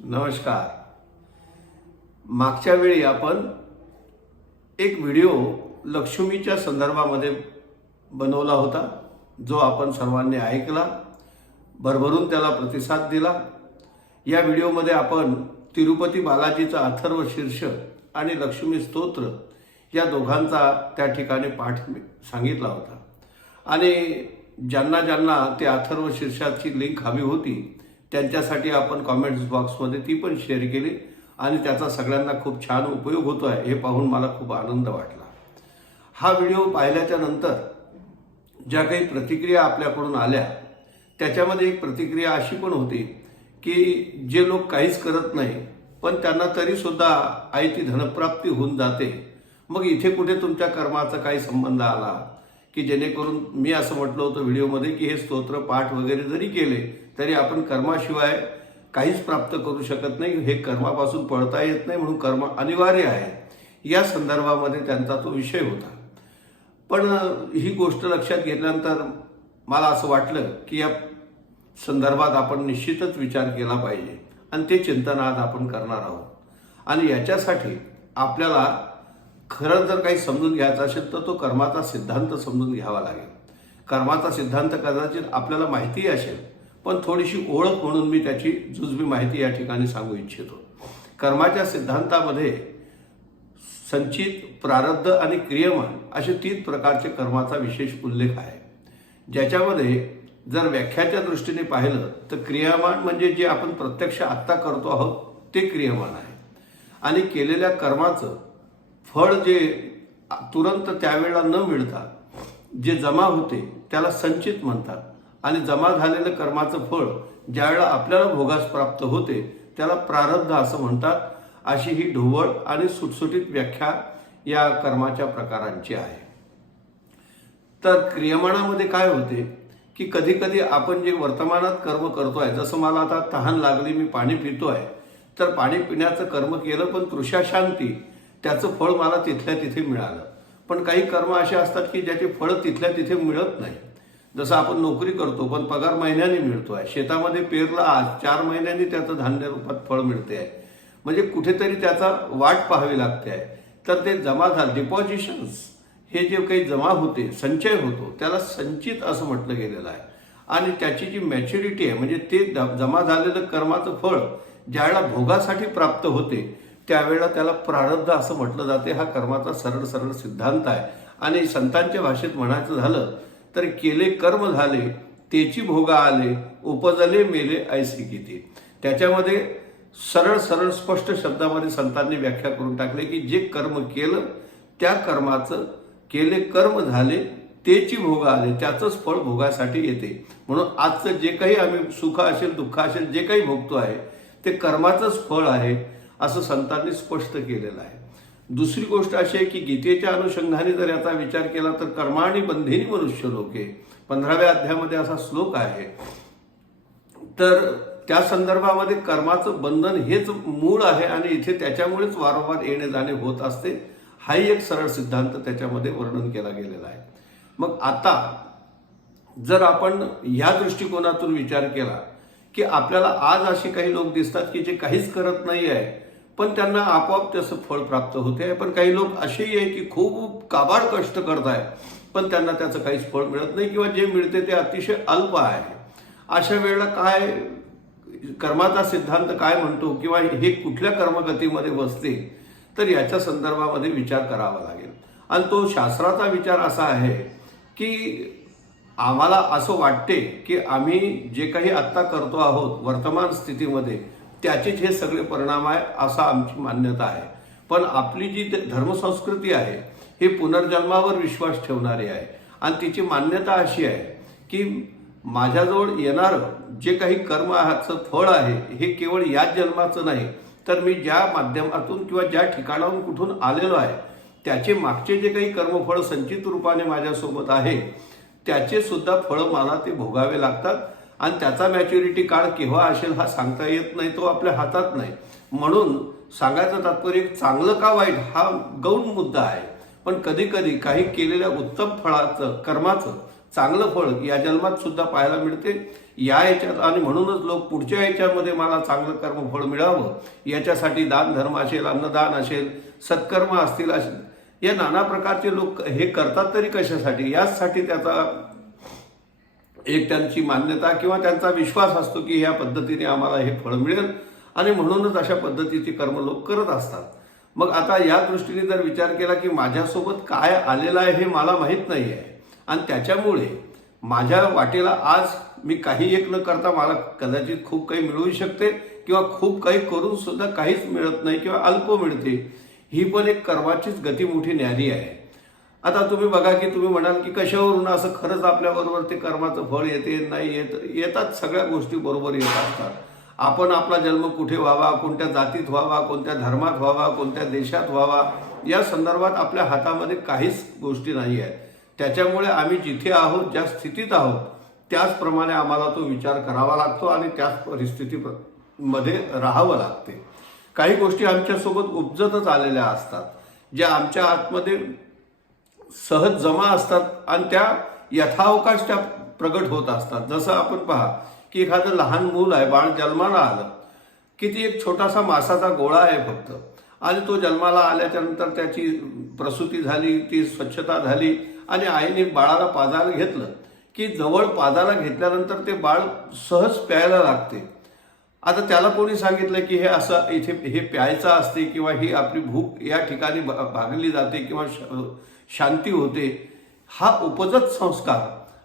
नमस्कार। मागच्या वेळी आपण एक व्हिडिओ लक्ष्मीच्या संदर्भामध्ये बनवला होता, जो आपण सर्वांनी ऐकला, भरभरून त्याला प्रतिसाद दिला। या व्हिडिओमध्ये आपण तिरुपती बालाजीचा अथर्व शीर्ष आणि लक्ष्मी स्तोत्र या दोघांचा त्या ठिकाणी पाठ सांगितला होता आणि ज्यांना ज्यांना ते अथर्व शीर्षाची लिंक हवी होती त्यांच्यासाठी आपण कमेंट्स बॉक्समध्ये ती पण शेअर केली आणि त्याचा सगळ्यांना खूप छान उपयोग होतो आहे हे पाहून मला खूप आनंद वाटला। हा व्हिडिओ पाहिल्याच्या नंतर ज्या काही प्रतिक्रिया आपल्याकडून आल्या त्याच्यामध्ये एक प्रतिक्रिया अशी पण होती की जे लोक काहीच करत नाही पण त्यांना तरीसुद्धा आयती धनप्राप्ती होऊन जाते, मग इथे कुठे तुमच्या कर्माचा काही संबंध आला की जेणेकरून मी असं म्हटलं होतं व्हिडिओमध्ये की हे स्तोत्र पाठ वगैरे जरी केले तरी आपण कर्माशिवाय काहीच प्राप्त करू शकत नाही, हे कर्मापासून पळता येत नाही, म्हणून कर्म अनिवार्य आहे। या संदर्भामध्ये त्यांचा तो विषय होता। पण ही गोष्ट लक्षात घेतल्यानंतर मला असं वाटलं की या संदर्भात आपण निश्चितच विचार केला पाहिजे आणि ते चिंतन आज आपण करणार आहोत। आणि याच्यासाठी आपल्याला खरं जर काही समजून घ्यायचं असेल तर तो कर्माचा सिद्धांत समजून घ्यावा लागेल। कर्माचा सिद्धांत कदाचित आपल्याला माहिती असेल पण थोडीशी ओळख म्हणून मी त्याची जुजबी माहिती या ठिकाणी सांगू इच्छितो। कर्माच्या सिद्धांतामध्ये संचित, प्रारब्ध आणि क्रियमान असे 3 प्रकारचे कर्माचा विशेष उल्लेख आहे, ज्याच्यामध्ये जर व्याख्याच्या दृष्टीने पाहिलं तर क्रियमान म्हणजे जे आपण प्रत्यक्ष आत्ता करतो आहोत ते क्रियमान आहे आणि केलेल्या कर्माचं फळ जे तुरंत त्यावेळेला न मिळता जे जमा होते त्याला संचित म्हणतात आणि जमा झालेलं कर्माचं फळ ज्यावेळेला आपल्याला भोगास प्राप्त होते त्याला प्रारब्ध असं म्हणतात। अशी ही ढोबळ आणि सुटसुटीत व्याख्या या कर्माच्या प्रकारांची आहे। तर क्रियमाणामध्ये काय होते की कधी कधी आपण जे वर्तमानात कर्म करतोय, जसं मला आता तहान लागली मी पाणी पितोय तर पाणी पिण्याचं कर्म केलं पण तृषा शांती त्याचं फळ मला तिथल्या तिथे मिळालं। पण काही कर्म असे असतात की ज्याचे फळ तिथल्या तिथे मिळत नाही, जसं आपण नोकरी करतो पण पगार महिन्याने मिळतो आहे, शेतामध्ये पेरला आज 4 महिन्यांनी त्याचं धान्य रूपात फळ मिळते आहे, म्हणजे कुठेतरी त्याचा वाट पाहावी लागते आहे। तर ते जमा झाले डिपॉझिशन्स, हे जे काही जमा होते संचय होतो त्याला संचित असं म्हटलं गेलेलं आहे आणि त्याची जी मॅच्युरिटी आहे म्हणजे ते जमा झालेलं कर्माचं फळ ज्यावेळेला भोगासाठी प्राप्त होते त्यावेळेला त्याला प्रारब्ध असं म्हटलं जाते। हा कर्माचा सरळ सरळ सिद्धांत आहे आणि संतांच्या भाषेत म्हणायचं झालं तर केले कर्म झाले तेची भोगा आले, उपजले मेले ऐसे किती। त्याच्यामध्ये सरळ सरळ स्पष्ट शब्दामध्ये संतांनी व्याख्या करून टाकले की जे कर्म केलं त्या कर्माचं केले कर्म झाले तेची भोगा आले, त्याचंच फळ भोगासाठी येते। म्हणून आजचं जे काही आम्ही सुख असेल दुःख असेल जे काही भोगतो आहे ते कर्माचंच फळ आहे असं संतांनी स्पष्ट केलेलं आहे। दुसरी गोष्ट अशी आहे की गीतेच्या अनुषंगाने जर याचा विचार केला तर कर्माणि बंधेनी मनुष्य लोके 15व्या अध्यायामध्ये असा श्लोक आहे। तर त्या संदर्भामध्ये कर्माचं बंधन हेच मूळ आहे आणि इथे त्याच्यामुळेच वारंवार येणे जाणे होत असते, हाही एक सरळ सिद्धांत त्याच्यामध्ये वर्णन केला गेलेला आहे। मग आता जर आपण या दृष्टिकोनातून विचार केला की आपल्याला आज असे काही लोक दिसतात की जे काहीच करत नाही आहे पण त्यांना आपोआप त्याचं फळ प्राप्त होते, पण काही लोक असेही आहे की खूप काबाड कष्ट करत आहे पण त्यांना त्याचं काहीच फळ मिळत नाही किंवा जे मिळते ते अतिशय अल्प आहे। अशा वेळेला काय कर्माचा सिद्धांत काय म्हणतो किंवा हे कुठल्या कर्मगतीमध्ये बसते तर याच्या संदर्भामध्ये विचार करावा लागेल आणि तो शास्त्राचा विचार असा आहे की आम्हाला असं वाटते की आम्ही जे काही आत्ता करतो आहोत वर्तमान स्थितीमध्ये त्याचेच हे सगळे परिणाम आहे असं आमची मान्यता आहे। पण आपली जी धर्मसंस्कृती आहे ही पुनर्जन्मावर विश्वास ठेवणारी आहे आणि तिची मान्यता अशी आहे की माझ्याजवळ येणारं जे काही कर्माचं फळ आहे हे केवळ याच जन्माचं नाही तर मी ज्या माध्यमातून किंवा ज्या ठिकाणाहून कुठून आलेलो आहे त्याचे मागचे जे काही कर्मफळ संचित रूपाने माझ्यासोबत आहे त्याचे सुद्धा फळं मला ते भोगावे लागतात आणि त्याचा मॅच्युरिटी काळ केव्हा असेल हा सांगता येत नाही, तो आपल्या हातात नाही। म्हणून सांगायचं तात्पर्य चांगलं का वाईट हा गौण मुद्दा आहे, पण कधी कधी काही केलेल्या उत्तम फळाचं कर्माचं चांगलं फळ या जन्मात सुद्धा पाहायला मिळते। या याच्यात, आणि म्हणूनच लोक पुढच्या याच्यामध्ये मला चांगलं कर्मफळ मिळावं याच्यासाठी दान धर्म असेल, अन्नदान असेल, सत्कर्म असतील, या नाना प्रकारचे लोक हे करतात तरी कशासाठी? याचसाठी त्याचा एक त्यांची मान्यता किंवा त्यांचा विश्वास असतो की ह्या पद्धतीने आम्हाला हे फळ मिळेल, आणि म्हणूनच अशा पद्धतीची कर्म लोक करत असतात. मग आता या दृष्टीने जर विचार केला की माझ्यासोबत काय आलेलं आहे हे मला माहीत नाही आहे, आणि त्याच्यामुळे माझ्या वाटेला आज मी काही एक न करता मला कदाचित खूप काही मिळू शकते, किंवा खूप काही करून सुद्धा काहीच मिळत नाही किंवा अल्प मिळते, ही पण एक कर्माचीच गती मोठी न्यारी आहे. आता तुम्ही बघा की तुम्ही म्हणाल की कशावरून असं खरंच आपल्याबरोबर ते कर्माचं फळ येते नाही येतात, सगळ्या गोष्टी बरोबर येत असतात. आपण आपला जन्म कुठे व्हावा, कोणत्या जातीत व्हावा, कोणत्या धर्मात व्हावा, कोणत्या देशात व्हावा, या संदर्भात आपल्या हातामध्ये काहीच गोष्टी नाही आहेत. त्याच्यामुळे आम्ही जिथे आहोत, ज्या स्थितीत आहोत, त्याचप्रमाणे आम्हाला तो विचार करावा लागतो आणि त्याच परिस्थितीमध्ये राहावं लागते. काही गोष्टी आमच्यासोबत उपजतच आलेल्या असतात, ज्या आमच्या आतमध्ये सहज जमा असतात आणि त्या यथावकाश त्या प्रगट होत असतात. जसं आपण पहा की एखादं लहान मूल आहे, बाळ जन्माला आलं की ती एक छोटासा मासाचा गोळा आहे फक्त, आणि तो जन्माला आल्याच्या नंतर त्याची प्रसूती झाली, ती स्वच्छता झाली आणि आईने बाळाला पाजायला घेतलं की जवळ पाजायला घेतल्यानंतर ते बाळ सहज प्यायला लागते. आता त्याला कोणी सांगितलं की हे असं इथे हे प्यायचं असते किंवा ही आपली भूक या ठिकाणी भागली जाते किंवा शांती होते? हा उपजत संस्कार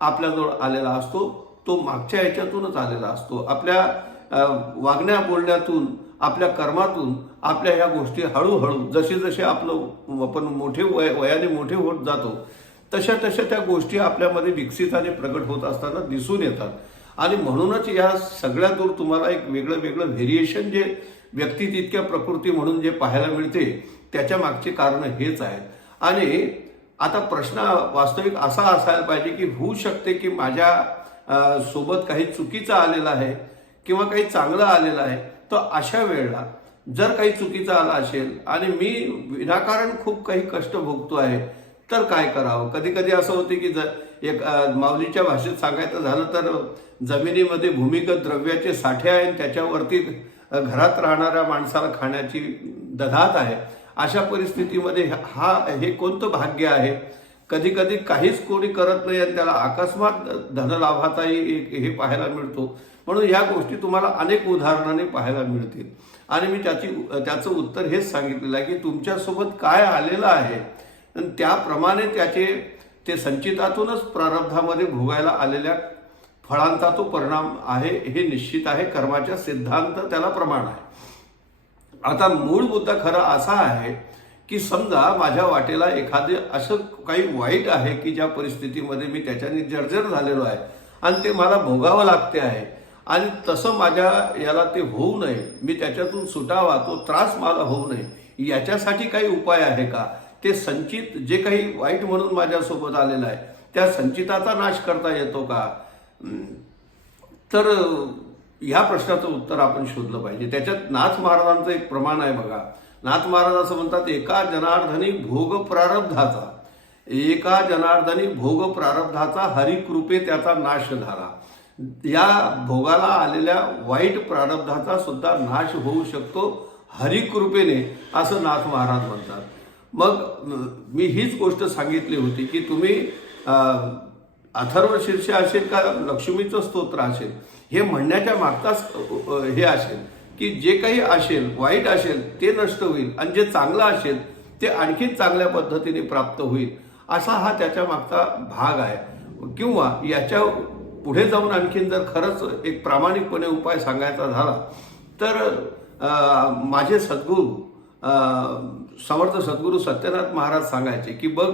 आपल्याजवळ आलेला असतो, तो मागच्या ह्याच्यातूनच आलेला असतो. आपल्या वागण्या बोलण्यातून, आपल्या कर्मातून आपल्या ह्या गोष्टी हळूहळू जसे जसे आपलं आपण वयाने मोठे होत जातो तशा तशा त्या गोष्टी आपल्यामध्ये विकसित आणि प्रगट होत असताना दिसून येतात. आणि म्हणूनच या सगळ्या दूर तुम्हाला एक वेगळं वेगळं व्हेरिएशन जे व्यक्ती तितक्या प्रकृती म्हणून जे पाहायला मिळते त्याच्या मागचे कारण हेच आहेत. आणि आता प्रश्न वास्तविक असा असायला पाहिजे की होऊ शकते की माझ्या सोबत काही चुकीचं आलेलं आहे किंवा काही चांगलं आलेलं आहे, तर अशा वेळेला जर काही चुकीचं आलं असेल आणि मी विनाकारण खूप काही कष्ट भोगतो आहे तर काय करावं? कधी कधी असं होते की एक माऊलीच्या भाषेत सांगायचं झालं तर जमिनीमध्ये भूमिगत द्रव्याचे साठे आहे आणि त्याच्यावरती घरात राहणाऱ्या माणसाला खाण्याची दधात आहे. अशा परिस्थितीमध्ये हे कोणतं भाग्य आहे? कधी कधी काहीच कोणी करत नाही आणि त्याला अकस्मात धनलाभाचाही हे पाहायला मिळतो. म्हणून या गोष्टी तुम्हाला अनेक उदाहरणाने पाहायला मिळतील. आणि मी त्याचं उत्तर हेच सांगितलेलं आहे की तुमच्यासोबत काय आलेलं आहे आणि त्याप्रमाणे ते संचितातूनच प्रारब्धामध्ये भोगायला आलेल्या फळांचा तो परिणाम आहे, हे निश्चित आहे. कर्माच्या सिद्धांत त्याला प्रमाण आहे. आता मूळ मुद्दा खरा असा आहे की समजा माझ्या वाटेला एखादे असं काही वाईट आहे की ज्या परिस्थितीमध्ये मी त्याच्याने जर्जर झालेलो आहे आणि ते मला भोगावं लागते आहे, आणि तसं माझ्या याला ते होऊ नये, मी त्याच्यातून सुटावा, तो त्रास मला होऊ नये, याच्यासाठी काही उपाय आहे का? ते संचित जे काही वाईट म्हणून माझ्यासोबत आलेलं आहे त्या संचिताचा नाश करता येतो का? तर ह्या प्रश्नाचं उत्तर आपण शोधलं पाहिजे. त्याच्यात नाथ महाराजांचं एक प्रमाण आहे बघा. नाथ महाराज असं म्हणतात, एका जनार्दनी भोग प्रारब्धाचा, एका जनार्दनी भोग प्रारब्धाचा हरिकृपे त्याचा नाश झाला. या भोगाला आलेल्या वाईट प्रारब्धाचा सुद्धा नाश होऊ शकतो हरिकृपेने, असं नाथ महाराज म्हणतात. मग मी हीच गोष्ट सांगितली होती की तुम्ही अथर्वशीर्ष असेल का लक्ष्मीचं स्तोत्र असेल, हे म्हणण्याच्या मागचाच हे असेल की जे काही असेल वाईट असेल ते नष्ट होईल आणि जे चांगलं असेल ते आणखी चांगल्या पद्धतीने प्राप्त होईल, असा हा त्याच्या मागचा भाग आहे. किंवा याच्या पुढे जाऊन आणखीन जर खरंच एक प्रामाणिकपणे उपाय सांगायचा झाला तर माझे सद्गुरू समर्थ सद्गुरू सत्यनाथ महाराज सांगायचे की बघ,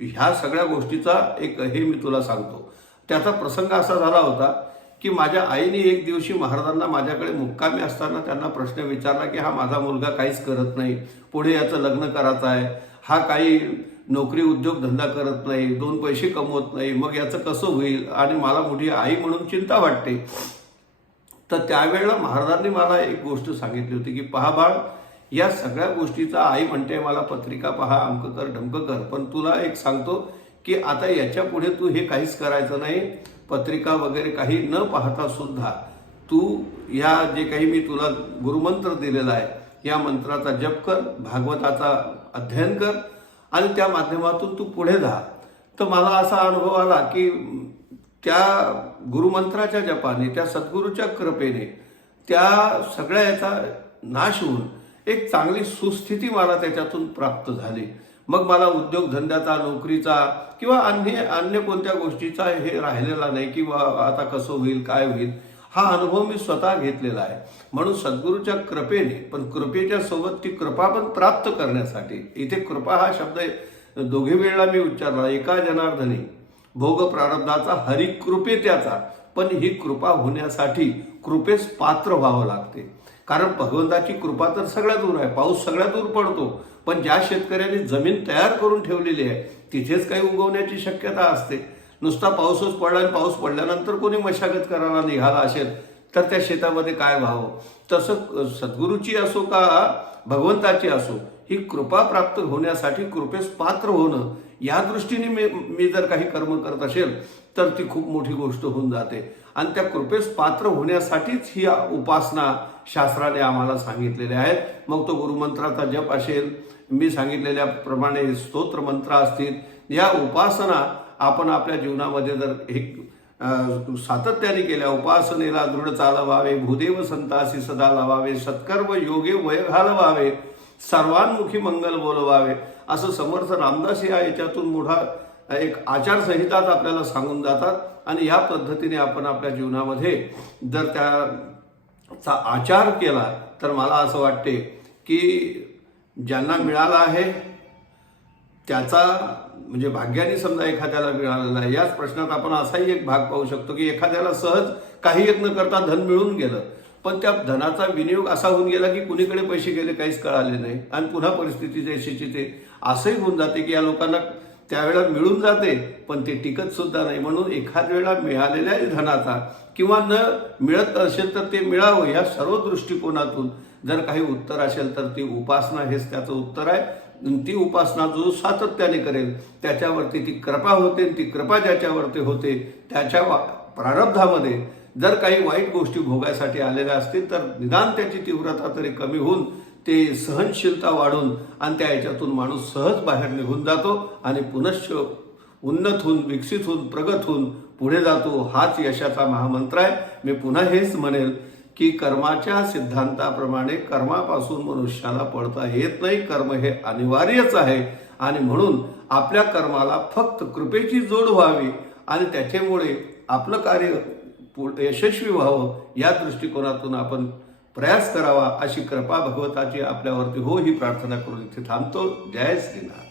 ह्या सगळ्या गोष्टीचा एक हे मी तुला सांगतो. त्याचा प्रसंग असा झाला होता की माझ्या आईने एक दिवशी महाराजांना माझ्याकडे मुक्कामी असताना त्यांना प्रश्न विचारला की हा माझा मुलगा काहीच करत नाही, पुढे याचं लग्न करायचं आहे, हा काही नोकरी उद्योग धंदा करत नाही, 2 पैसे कमवत नाही, मग याचं कसं होईल आणि मला मोठी आई म्हणून चिंता वाटते. तर त्यावेळेला महाराजांनी मला एक गोष्ट सांगितली होती की पहा बाळ, या सगळ्या गोष्टीचा आई म्हणते मला पत्रिका पहा, अमक कर ढमक कर, पण तुला एक सांगतो की आता याच्या पुढे तू हे काहीच करायचं नाही. पत्रिका वगैरे काही न पाहता सुद्धा तू या जे काही मी तुला गुरुमंत्र दिलेला आहे या मंत्राचा जप कर, भागवताचा अध्ययन कर आणि त्या माध्यमातून तू पुढे जा. तर मला असा अनुभव आला की त्या गुरुमंत्राच्या जपाने, त्या सद्गुरूच्या कृपेने त्या सगळ्या याचा नाश होऊन एक चांगली सुस्थिती मला त्याच्यातून प्राप्त झाली. मग मला उद्योगधंद्याचा, नोकरीचा किंवा अन्य कोणत्या गोष्टीचा हे राहिलेला नाही की आता कसं होईल, काय होईल. हा अनुभव मी स्वतः घेतलेला आहे. म्हणून सद्गुरूच्या कृपेने, पण कृपेच्या सोबत ती कृपा पण प्राप्त करण्यासाठी, इथे कृपा हा शब्द दोघे वेळेला मी उच्चारला, एका जनार्दनी भोग प्रारब्धाचा हरी कृपे त्याचा. पण ही कृपा होण्यासाठी कृपेस पात्र व्हावं लागते. कारण भगवंताची कृपा तर सगळ्या दूर आहे, पाऊस सगळ्या दूर पडतो, पण ज्या शेतकऱ्याने जमीन तयार करून ठेवलेली आहे तिथेच काही उगवण्याची शक्यता असते. नुसता पाऊसच पडला आणि पाऊस पडल्यानंतर कोणी मशागत करायला निघाला असेल तर त्या शेतामध्ये काय व्हावं. तसं सद्गुरूची असो का भगवंताची असो, ही कृपा प्राप्त होण्यासाठी कृपेस पात्र होणं, या दृष्टीने मी जर काही कर्म करत असेल तर ती खूप मोठी गोष्ट होऊन जाते. आणि त्या कृपेस पात्र होण्यासाठीच ही उपासना शास्त्राने आम्हाला सांगितलेल्या आहेत. मग तो गुरुमंत्राचा जप असेल, मी सांगितलेल्या प्रमाणे स्तोत्र मंत्र असतील, या उपासना आपण आपल्या जीवनामध्ये जर एक सातत्याने केल्या, उपासनेला दृढ चालवावे, भूदेव संतासी सदा लावावे, सत्कर्म योगे वय घालवावे, सर्वांमुखी मंगल बोलवावे, असं समर्थ रामदास या याच्यातून मोठा एक आचारसंहिताच आपल्याला सांगून जातात. आणि या पद्धतीने आपण आपल्या जीवनामध्ये जर त्याचा आचार केला तर मला असं वाटते की ज्यांना मिळाला आहे त्याचा, म्हणजे भाग्याने समजा एखाद्याला मिळालेला आहे. याच प्रश्नात आपण असाही एक भाग पाहू शकतो की एखाद्याला सहज काही एक न करता धन मिळून गेलं, पण त्या धनाचा विनियोग असा होऊन गेला की कुणीकडे पैसे गेले काहीच कळाले नाही आणि पुन्हा परिस्थिती जशीची ते असंही होऊन जाते की या लोकांना त्यावेळेला मिळून जाते पण ते टिकत सुद्धा नाही. म्हणून एखाद वेळा मिळालेल्या धनाचा किंवा न मिळत असेल तर ते मिळावं, या सर्व दृष्टिकोनातून जर काही उत्तर असेल तर ती उपासना हेच त्याचं उत्तर आहे. ती उपासना जो सातत्याने करेल त्याच्यावरती ती कृपा होते. ती कृपा ज्याच्यावरती होते त्याच्या प्रारब्धामध्ये जर काही वाईट गोष्टी भोगायसाठी आलेल्या असतील तर निदान त्याची तीव्रता तरी कमी होऊन ते सहनशीलता वाढून आणि त्या याच्यातून माणूस सहज बाहेर निघून जातो आणि पुनश्च उन्नत होऊन, विकसित होऊन, प्रगत होऊन पुढे जातो. हाच यशाचा महामंत्र आहे. मी पुन्हा हेच म्हणेल की कर्माच्या सिद्धांताप्रमाणे कर्मापासून मनुष्याला पळता येत नाही. कर्म हे अनिवार्यच आहे आणि म्हणून आपल्या कर्माला फक्त कृपेची जोड व्हावी आणि त्याच्यामुळे आपलं कार्य यशस्वी व्हावं, या दृष्टिकोनातून आपण प्रयास करावा. अशी कृपा भगवताची आपल्यावरती हो, ही प्रार्थना करून इथे थांबतो. जय श्रीनाथ.